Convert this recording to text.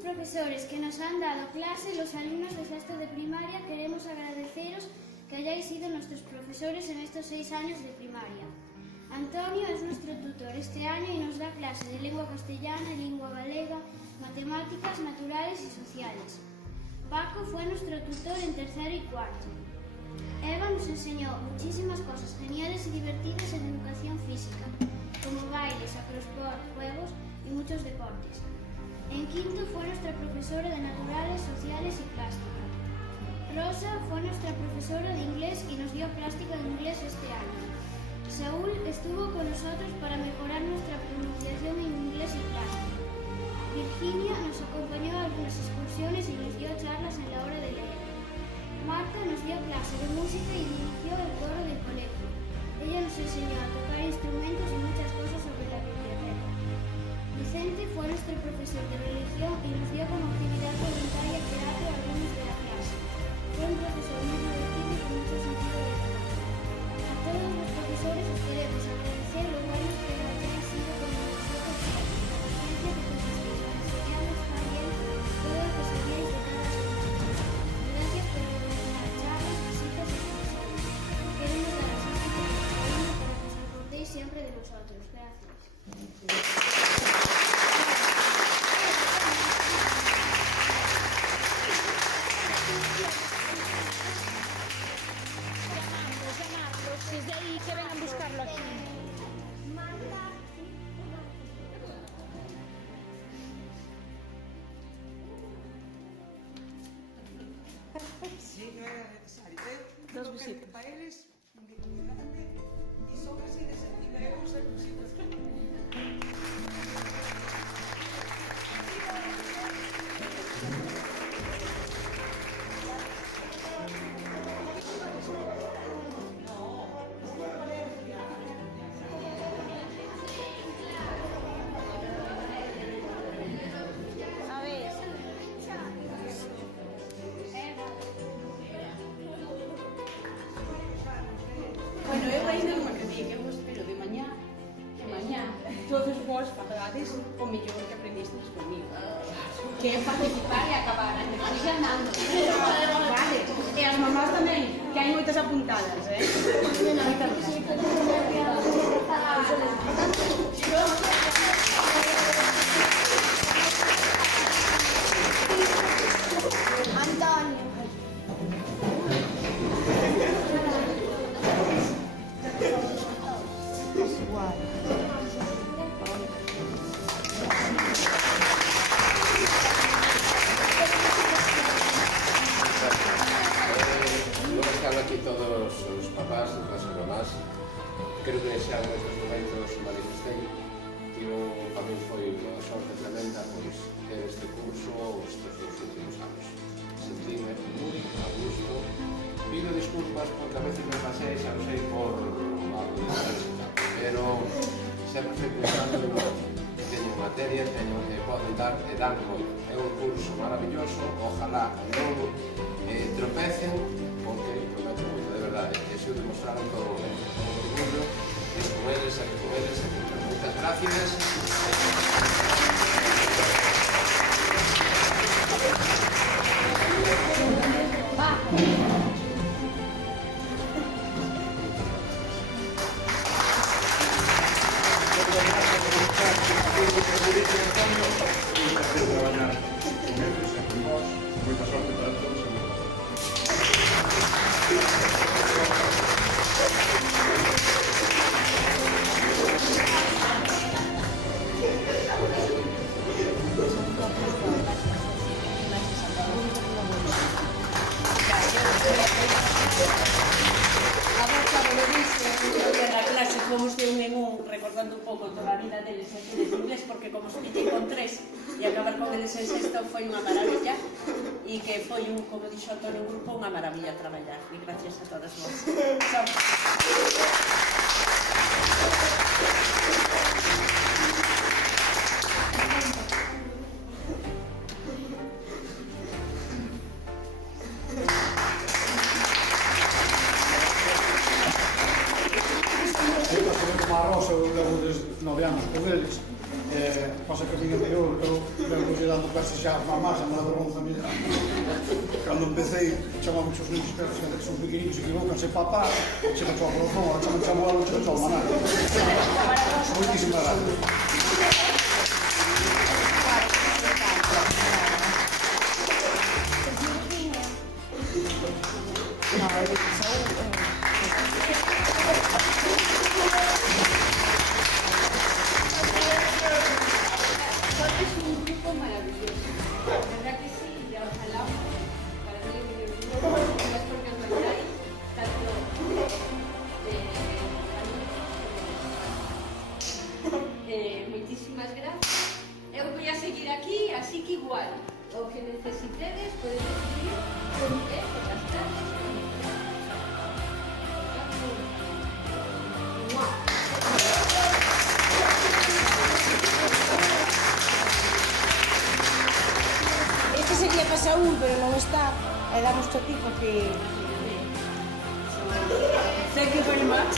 profesores que nos han dado clase, los alumnos de sexto de primaria, queremos agradeceros que hayáis sido nuestros profesores en estos 6 años de primaria. Antonio es nuestro tutor este año y nos da clase de lengua castellana, lengua galega, matemáticas, naturales y sociales. Paco fue nuestro tutor en tercero y cuarto. Eva nos enseñó muchísimas cosas geniales y divertidas en educación física, como bailes, acrosport, juegos y muchos deportes. En quinto fue nuestra profesora de naturales, sociales y plástica. Rosa fue nuestra profesora de inglés y nos dio plástica de inglés este año. Saúl estuvo con nosotros para mejorar nuestra pronunciación en inglés y plástica. Virginia nos acompañó a algunas excursiones y nos dio charlas en la hora de leer. Marta nos dio clase de música y dirigió el coro del colegio. Ella nos enseñó a tocar instrumentos y muchas cosas sobre la biblioteca. Vicente fue nuestro profesor de religión y nos dio como actividad voluntaria teatro a algunos de la clase. Fue un profesor muy divertido y con mucho sentido del humor. A todos los profesores os queremos agradecer lo buenos que hayáis sido con nosotros siempre, la paciencia que tuvisteis para enseñarnos también todo lo que sabíais de cada asunto. Gracias por organizar charlas, visitas y excursiones. Queremos dar las gracias a cada uno para que os acordéis siempre de nosotros. Gracias. Desde ahí que vengan a buscarlo aquí. Sí, no era necesario. Dos visitas. Para eles, un libro muy grande, y son así de sentido, eu sei cositas. A ver. Bueno, eu ainda non acredito, eu espero de mañá, que mañá todos vos falades o mellor que aprendistes comigo. Que é participar e acabar, así ganando. Vale, e as mamás tamén, que hai moitas apuntadas, Antonio. Luego están aquí todos os papás e todas as mamás. Creo que xa nestes momentos manifestei. Para mí foi unha sorte tremenda pois ter este curso estes 2 últimos anos. Sentíme moi a gusto. Pido disculpas porque a veces me pasei, xa non sei, por pero sempre foi pensando que teño materia, teño que poden dar e dar moito. É un curso maravilloso, ojalá non tropecen, porque prometo moito de verdade, e se o demostraron todo o momento, con orgullo, e con eles, e con eles, e con eles. Moitas gracias. Traballar con eles e con vos, moita sorte para todos. na clase fomos de un en un recordando un pouco toda a vida deles aquí de inglés, porque como expliquei con 3 e acabar con eles en sexto foi unha maravilla e que foi un, como dixo Antonio, un grupo unha maravilla traballar e gracias a todas vos. Como a Rosa, eu levo desde 9 anos con eles, pasa que a miña peor, eu vengo dando clases xa má masa, má vergonza, mira. Cando empecé, chamamos os niños que son pequeninos, equivócanse, papá, se me toca o corazón, ahora chamo algo, se me toca o maná. Moitísimas gracias. Es un grupo maravilloso, la verdad que sí, y ojalá para mí es porque os mandáis tanto muchísimas gracias. Eu voy a seguir aquí, así que igual, o que necesitedes, podéis escribir, Este sería para Saúl, pero non está. E damos a ti porque... Thank you very much.